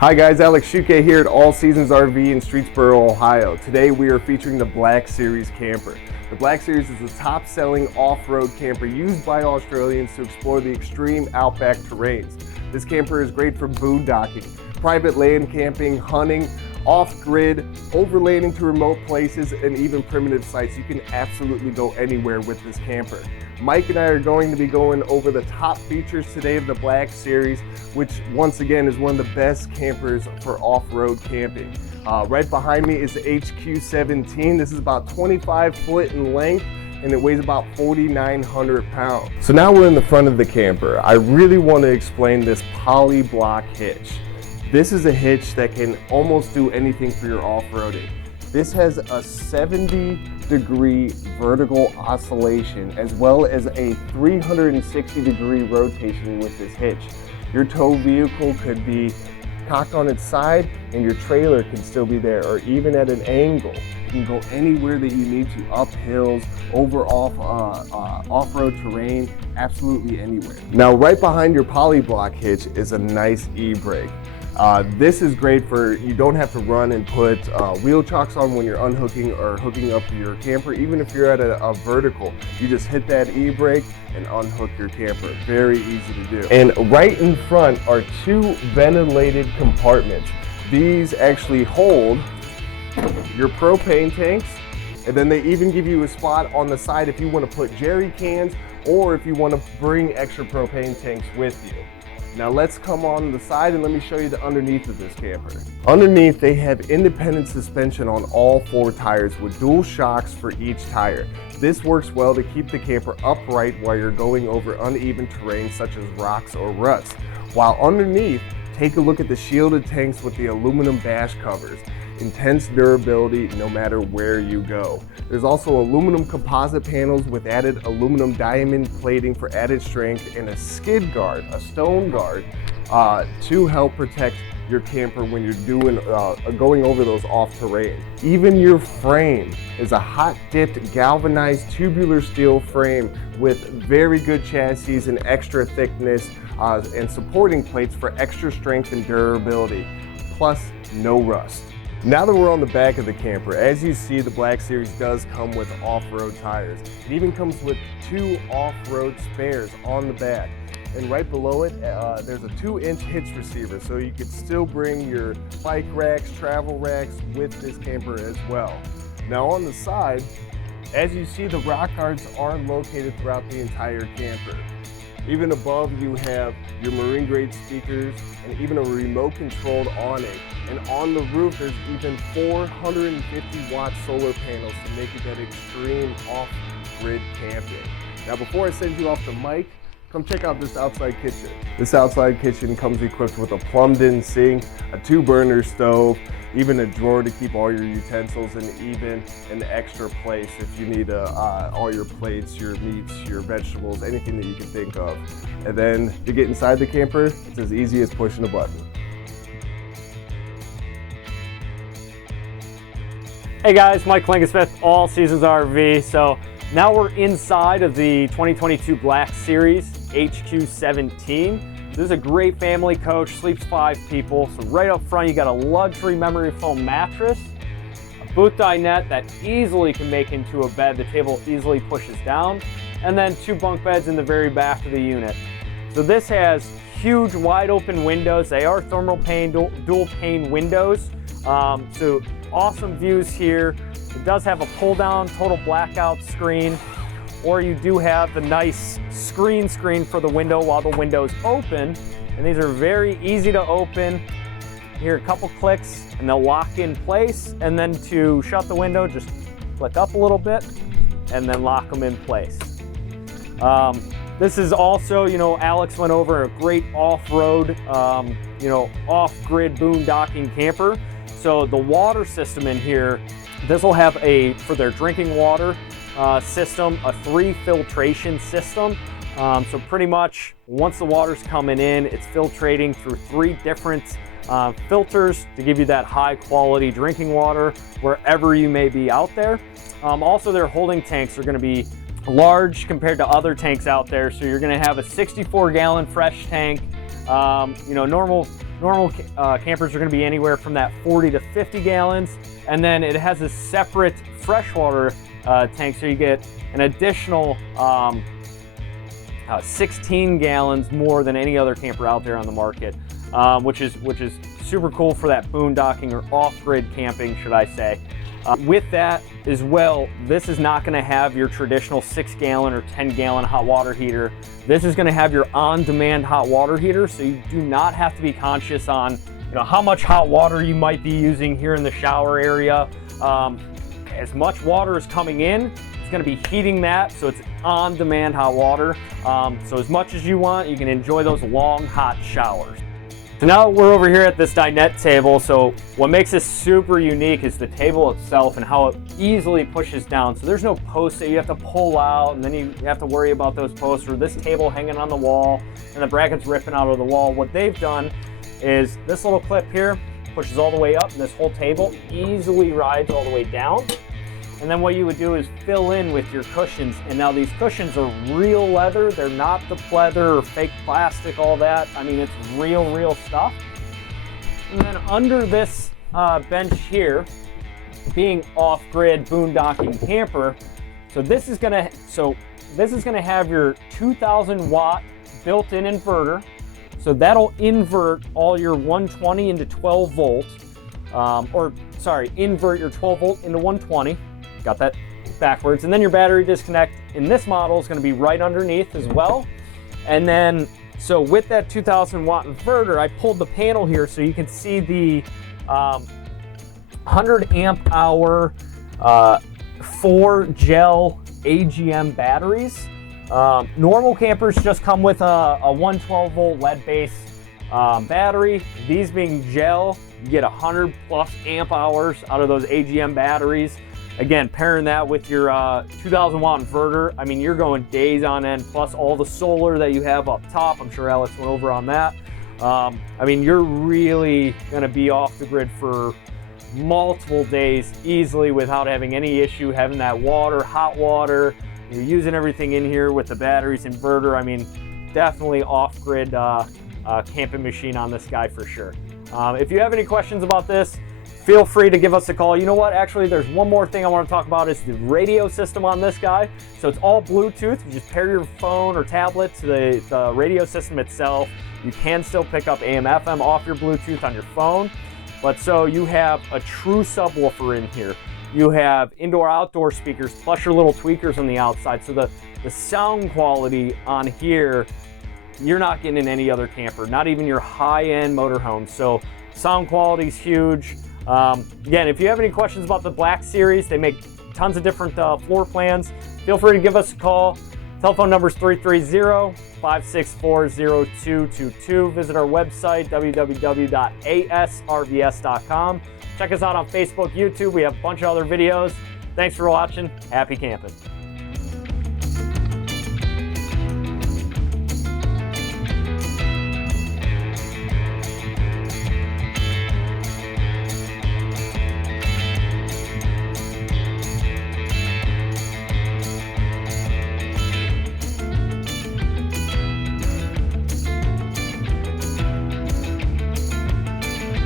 Hi guys, Alex Shuke here at All Seasons RV in Streetsboro, Ohio. Today we are featuring the Black Series camper. The Black Series is the top-selling off-road camper used by Australians to explore the extreme outback terrains. This camper is great for boondocking, private land camping, hunting, off-grid, overlanding to remote places, and even primitive sites. You can absolutely go anywhere with this camper. Mike and I are going to be going over the top features today of the Black Series, which once again is one of the best campers for off-road camping. Right behind me is the HQ17. This is about 25 foot in length and it weighs about 4,900 pounds. So now we're in the front of the camper. I really want to explain this poly block hitch. This is a hitch that can almost do anything for your off-roading. This has a 70-degree vertical oscillation as well as a 360-degree rotation with this hitch. Your tow vehicle could be cocked on its side and your trailer can still be there, or even at an angle. You can go anywhere that you need to, up hills, over off-road terrain, absolutely anywhere. Now right behind your poly block hitch is a nice e-brake. This is great for, you don't have to run and put wheel chocks on when you're unhooking or hooking up your camper. Even if you're at a vertical, you just hit that e-brake and unhook your camper. Very easy to do. And right in front are two ventilated compartments. These actually hold your propane tanks, and then they even give you a spot on the side if you want to put jerry cans or if you want to bring extra propane tanks with you. Now let's come on the side and let me show you the underneath of this camper. Underneath they have independent suspension on all four tires with dual shocks for each tire. This works well to keep the camper upright while you're going over uneven terrain such as rocks or ruts. While underneath, take a look at the shielded tanks with the aluminum dash covers. Intense durability no matter where you go. There's also aluminum composite panels with added aluminum diamond plating for added strength and a skid guard, a stone guard, to help protect your camper when you're going over those off terrain. Even your frame is a hot dipped galvanized tubular steel frame with very good chassis and extra thickness and supporting plates for extra strength and durability, plus no rust. Now that we're on the back of the camper, as you see, the Black Series does come with off-road tires. It even comes with two off-road spares on the back. And right below it, there's a 2-inch hitch receiver, so you could still bring your bike racks, travel racks with this camper as well. Now on the side, as you see, the rock guards are located throughout the entire camper. Even above you have your marine grade speakers and even a remote controlled awning. And on the roof there's even 450 watt solar panels to make it that extreme off-grid camping. Now before I send you off the mic, come check out this outside kitchen. This outside kitchen comes equipped with a plumbed-in sink, a 2-burner stove, even a drawer to keep all your utensils, and even an extra place if you need all your plates, your meats, your vegetables, anything that you can think of. And then to get inside the camper, it's as easy as pushing a button. Hey guys, Mike Smith, All Seasons RV. So now we're inside of the 2022 Black Series HQ17. This is a great family coach, sleeps 5 people. So right up front, you got a luxury memory foam mattress, a boot dinette that easily can make into a bed. The table easily pushes down, and then 2 bunk beds in the very back of the unit. So this has huge wide open windows. They are thermal pane, dual pane windows. So awesome views here. It does have a pull down total blackout screen, or you do have the nice screen for the window while the window's open. And these are very easy to open. Here, a couple clicks and they'll lock in place. And then to shut the window, just click up a little bit and then lock them in place. This is also, Alex went over a great off-road, off-grid boondocking camper. So the water system in here, this will have for their drinking water system, a 3 filtration system. So pretty much once the water's coming in, it's filtrating through 3 different filters to give you that high quality drinking water wherever you may be out there. Also, their holding tanks are going to be large compared to other tanks out there. So you're going to have a 64-gallon fresh tank, normal Normal campers are going to be anywhere from that 40 to 50 gallons. And then it has a separate freshwater tank, so you get an additional 16 gallons more than any other camper out there on the market, which is super cool for that boondocking or off-grid camping, should I say. With that as well, this is not going to have your traditional 6-gallon or 10-gallon hot water heater. This is going to have your on-demand hot water heater, so you do not have to be conscious on how much hot water you might be using here in the shower area. As much water is coming in, it's going to be heating that, so it's on-demand hot water. So as much as you want, you can enjoy those long, hot showers. So now we're over here at this dinette table. So what makes this super unique is the table itself and how it easily pushes down. So there's no posts that you have to pull out, and then you have to worry about those posts or this table hanging on the wall and the brackets ripping out of the wall. What they've done is this little clip here pushes all the way up, and this whole table easily rides all the way down. And then what you would do is fill in with your cushions. And now these cushions are real leather. They're not the pleather or fake plastic, all that. I mean, it's real stuff. And then under this bench here, being off-grid boondocking camper, this is gonna have your 2,000 watt built-in inverter. So that'll invert all your 120 into 12 volts, invert your 12 volt into 120. Got that backwards. And then your battery disconnect in this model is going to be right underneath as well. And then, so with that 2,000 watt inverter, I pulled the panel here so you can see the 100 amp hour 4 gel AGM batteries. Normal campers just come with a 112 volt lead based battery. These being gel, you get 100 plus amp hours out of those AGM batteries. Again, pairing that with your 2,000 watt inverter, I mean, you're going days on end, plus all the solar that you have up top. I'm sure Alex went over on that. I mean, you're really gonna be off the grid for multiple days easily without having any issue having that water, hot water. You're using everything in here with the batteries, inverter. I mean, definitely off-grid camping machine on this guy for sure. If you have any questions about this, feel free to give us a call. You know what? Actually, there's one more thing I want to talk about is the radio system on this guy. So it's all Bluetooth. You just pair your phone or tablet to the radio system itself. You can still pick up AM, FM off your Bluetooth on your phone. But so you have a true subwoofer in here. You have indoor outdoor speakers plus your little tweakers on the outside. So the sound quality on here, you're not getting in any other camper, not even your high-end motorhome. So sound quality is huge. Again, if you have any questions about the Black Series, they make tons of different floor plans. Feel free to give us a call. Telephone number is 330-564-0222. Visit our website, www.asrvs.com. Check us out on Facebook, YouTube. We have a bunch of other videos. Thanks for watching. Happy camping.